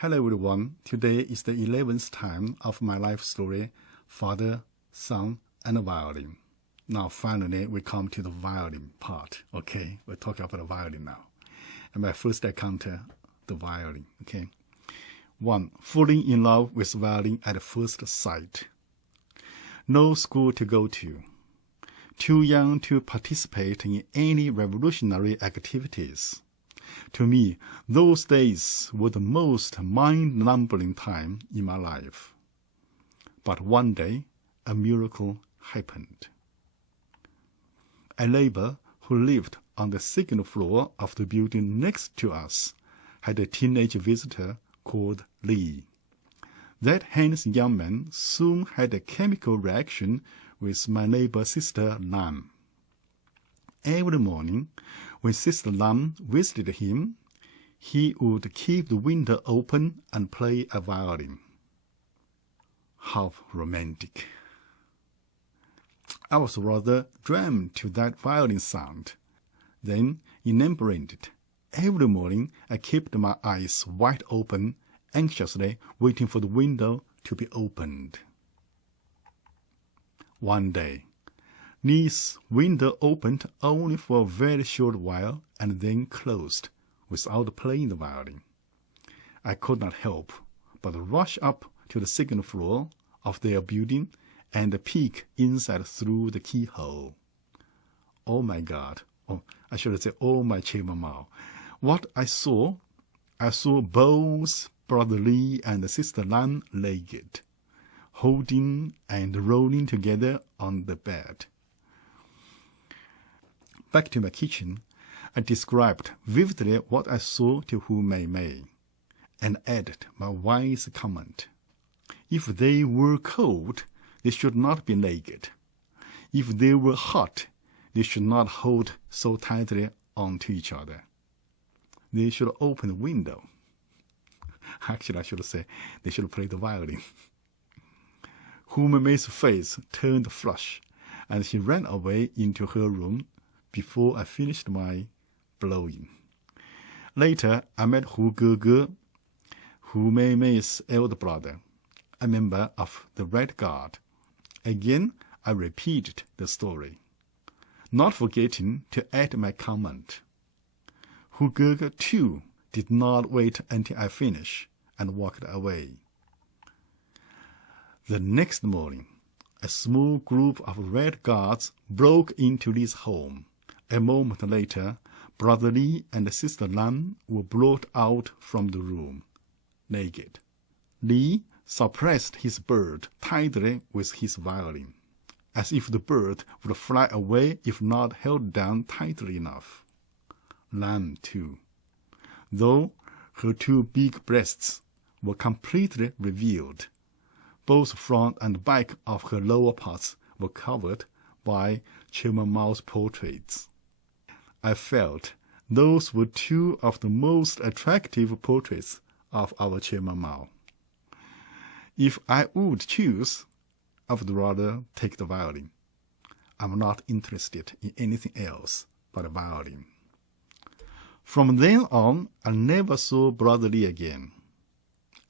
Hello everyone, today is the 11th time of my life story, Father, Son, and Violin. Now finally we come to the violin part, okay? We'll talk about the violin now. And my first encounter, the violin, okay? 1. Falling in love with violin at first sight. No school to go to. Too young to participate in any revolutionary activities. To me, those days were the most mind-numbing time in my life. But one day, a miracle happened. A neighbor who lived on the second floor of the building next to us had a teenage visitor called Lee. That handsome young man soon had a chemical reaction with my neighbor's sister Lam. Every morning, when Sister Lam visited him, he would keep the window open and play a violin. How romantic. I was rather drawn to that violin sound. Then, enamored, every morning I kept my eyes wide open, anxiously waiting for the window to be opened. One day, Lee's window opened only for a very short while and then closed, without playing the violin. I could not help but rush up to the second floor of their building and peek inside through the keyhole. Oh my God! I should say, oh my Chimamau. What I saw both Brother Lee and Sister Lan naked, holding and rolling together on the bed. Back to my kitchen, I described vividly what I saw to Hu Mei Mei, and added my wise comment. If they were cold, they should not be naked. If they were hot, they should not hold so tightly onto each other. They should open the window. Actually, I should say they should play the violin. Hu Mei Mei's face turned flush, and she ran away into her room before I finished my blowing. Later, I met Hu Gege, Hu Mei Mei's elder brother, a member of the Red Guard. Again, I repeated the story, not forgetting to add my comment. Hu Gege, too, did not wait until I finished and walked away. The next morning, a small group of Red Guards broke into Lee's home. A moment later, Brother Lee and Sister Lan were brought out from the room, naked. Lee suppressed his bird tightly with his violin, as if the bird would fly away if not held down tightly enough. Lan, too, though her two big breasts were completely revealed, both front and back of her lower parts were covered by Chimamau's portraits. I felt those were two of the most attractive portraits of our Chimamau. If I would choose, I would rather take the violin. I'm not interested in anything else but the violin. From then on, I never saw Brother Lee again,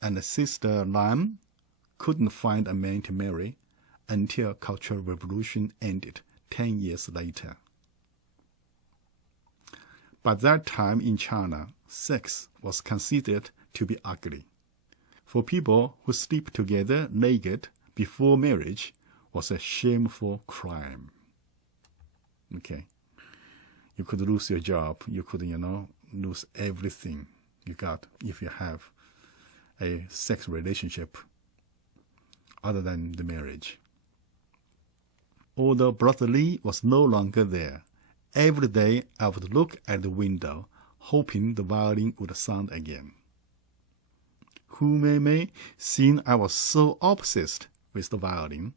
and Sister Lam couldn't find a man to marry until Cultural Revolution ended 10 years later. By that time in China, sex was considered to be ugly. For people who sleep together naked before marriage was a shameful crime. Okay. You could lose your job. You could, lose everything you got if you have a sex relationship other than the marriage. Although Brother Lee was no longer there, every day I would look at the window, hoping the violin would sound again. Hu Mei Mei, seeing I was so obsessed with the violin,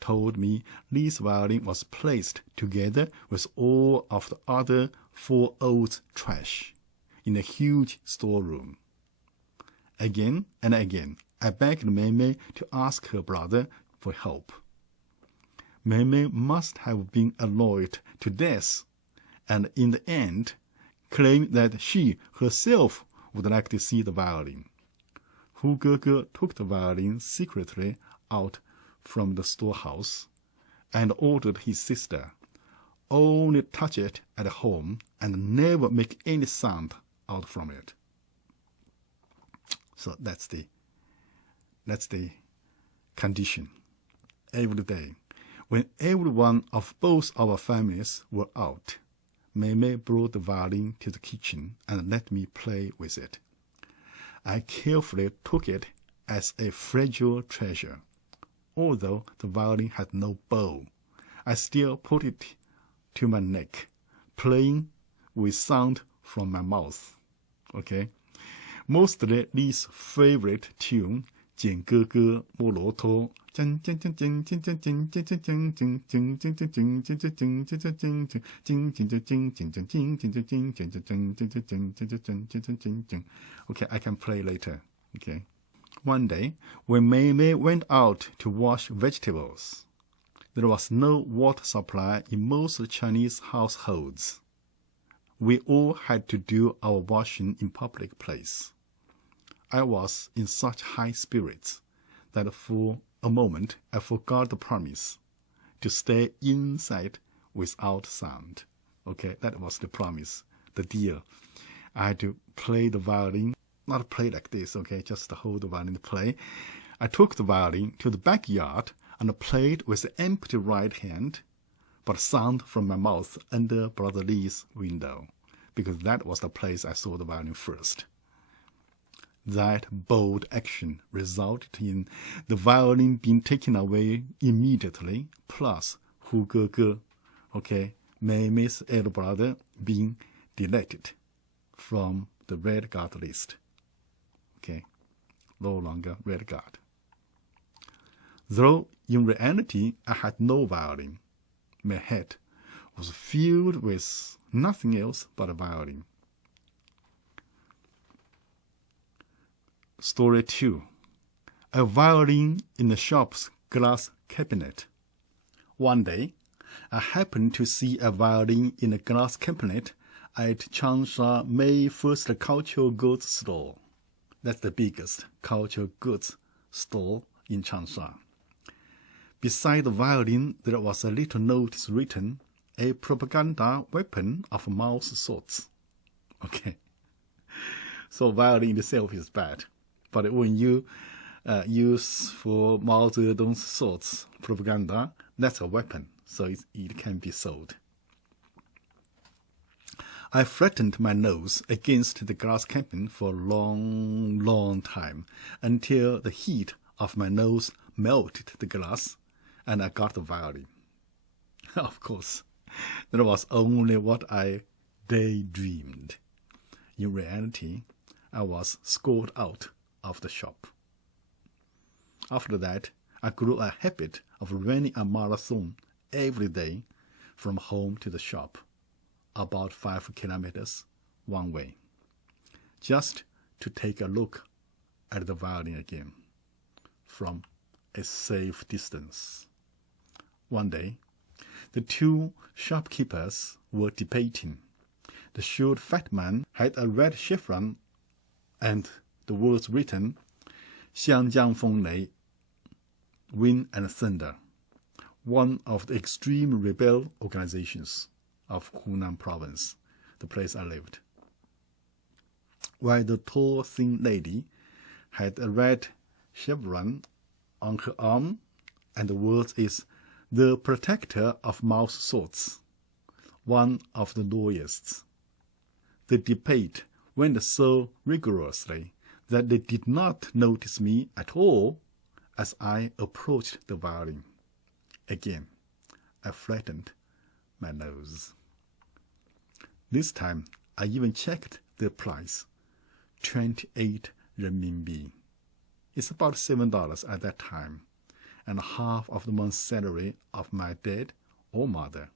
told me Lee's violin was placed together with all of the other 4 old trash in a huge storeroom. Again and again, I begged Mei Mei to ask her brother for help. Mei Mei must have been annoyed to death, and in the end, claimed that she herself would like to see the violin. Hu Gege took the violin secretly out from the storehouse and ordered his sister, only touch it at home and never make any sound out from it. So that's the condition. Every day, when every one of both our families were out, Mei brought the violin to the kitchen and let me play with it. I carefully took it as a fragile treasure. Although the violin had no bow, I still put it to my neck, playing with sound from my mouth. Okay? Mostly this favorite tune, 简哥哥摸骆驼 Okay, I can play later. Okay. One day, when Mei went out to wash vegetables, there was no water supply in most Chinese households. We all had to do our washing in public place. I was in such high spirits that for a moment I forgot the promise to stay inside without sound. Okay, that was the promise, the deal. I had to play the violin, not play like this, okay, just hold the violin and play. I took the violin to the backyard and played with the empty right hand, but sound from my mouth under Brother Lee's window, because that was the place I saw the violin first. That bold action resulted in the violin being taken away immediately, plus Hu Gege, okay, Mei's elder brother, being deleted from the Red Guard list. Okay, no longer Red Guard. Though in reality I had no violin, my head was filled with nothing else but a violin. Story 2. A violin in the shop's glass cabinet. One day, I happened to see a violin in a glass cabinet at Changsha Mei First Cultural Goods Store. That's the biggest cultural goods store in Changsha. Beside the violin, there was a little notice written, a propaganda weapon of Mao's sorts. Okay. So violin itself is bad. But when you use for Mao Zedong's sorts propaganda, that's a weapon, so it can be sold. I flattened my nose against the glass cabinet for a long time, until the heat of my nose melted the glass, and I got the violin. Of course, that was only what I daydreamed. In reality, I was scored out of the shop. After that, I grew a habit of running a marathon every day from home to the shop, about 5 kilometers one way, just to take a look at the violin again from a safe distance. One day, the two shopkeepers were debating. The short fat man had a red chevron and the words written, 香江风雷, Wind and Thunder, one of the extreme rebel organizations of Hunan province, the place I lived. While the tall, thin lady had a red chevron on her arm, and the words is, the protector of Mao's sorts, one of the loyalists. The debate went so rigorously that they did not notice me at all as I approached the violin. Again, I flattened my nose. This time, I even checked the price, 28 renminbi. It's about $7 at that time, and half of the month's salary of my dad or mother.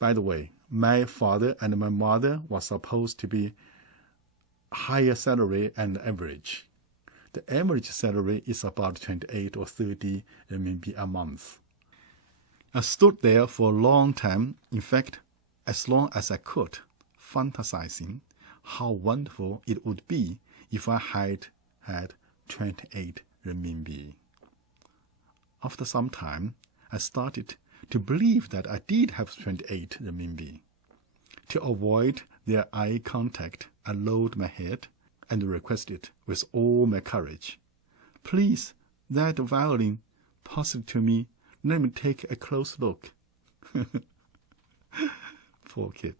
By the way, my father and my mother were supposed to be higher salary and average. The average salary is about 28 or 30 RMB a month. I stood there for a long time, in fact, as long as I could, fantasizing how wonderful it would be if I had had 28 renminbi. After some time, I started to believe that I did have 28 renminbi. To avoid their eye contact, I lowered my head and requested with all my courage, "Please, that violin, pass it to me. Let me take a close look." Poor kid.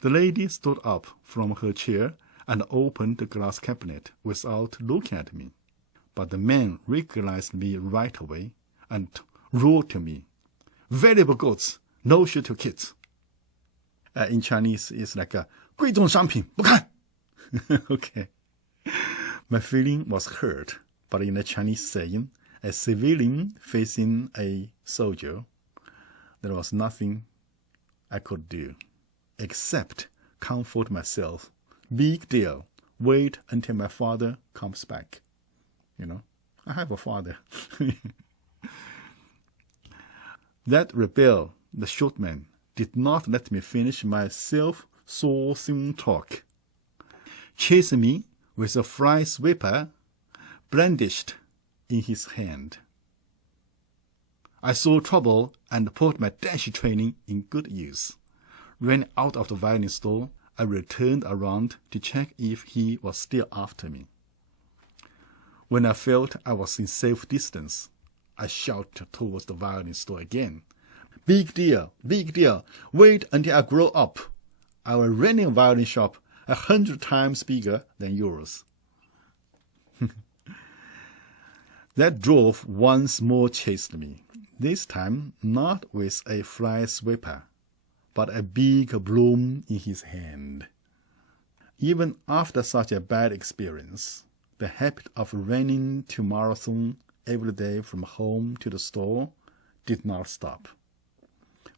The lady stood up from her chair and opened the glass cabinet without looking at me. But the man recognized me right away and roared to me, "Valuable goods, no show to kids." In Chinese, it's like a 贵重商品不看. Okay. My feeling was hurt, but in a Chinese saying, a civilian facing a soldier, there was nothing I could do except comfort myself. Big deal. Wait until my father comes back. You know, I have a father. That rebel, the short man, did not let me finish my self-sourcing talk. Chasing me with a fly sweeper brandished in his hand. I saw trouble and put my dash training in good use. Ran out of the violin store, I returned around to check if he was still after me. When I felt I was in safe distance, I shouted towards the violin store again. Big deal, wait until I grow up. I will run a violin shop 100 times bigger than yours. That dwarf once more chased me, this time not with a fly sweeper, but a big broom in his hand. Even after such a bad experience, the habit of running to marathon every day from home to the store did not stop,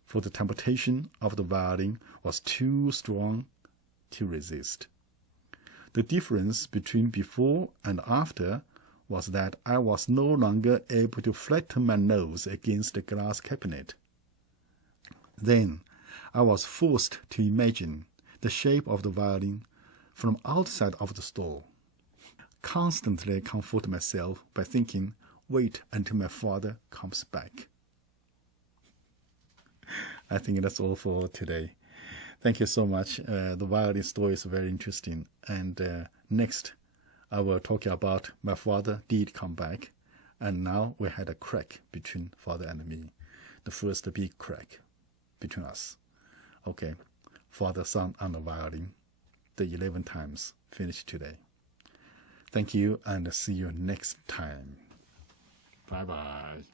for the temptation of the violin was too strong to resist. The difference between before and after was that I was no longer able to flatten my nose against the glass cabinet. Then I was forced to imagine the shape of the violin from outside of the store. Constantly comfort myself by thinking, wait until my father comes back. I think that's all for today. Thank you so much. The violin story is very interesting. And next, I will talk about my father did come back. And now we had a crack between father and me. The first big crack between us. Okay, father, son on the violin. The 11 times finished today. Thank you and see you next time. Bye-bye.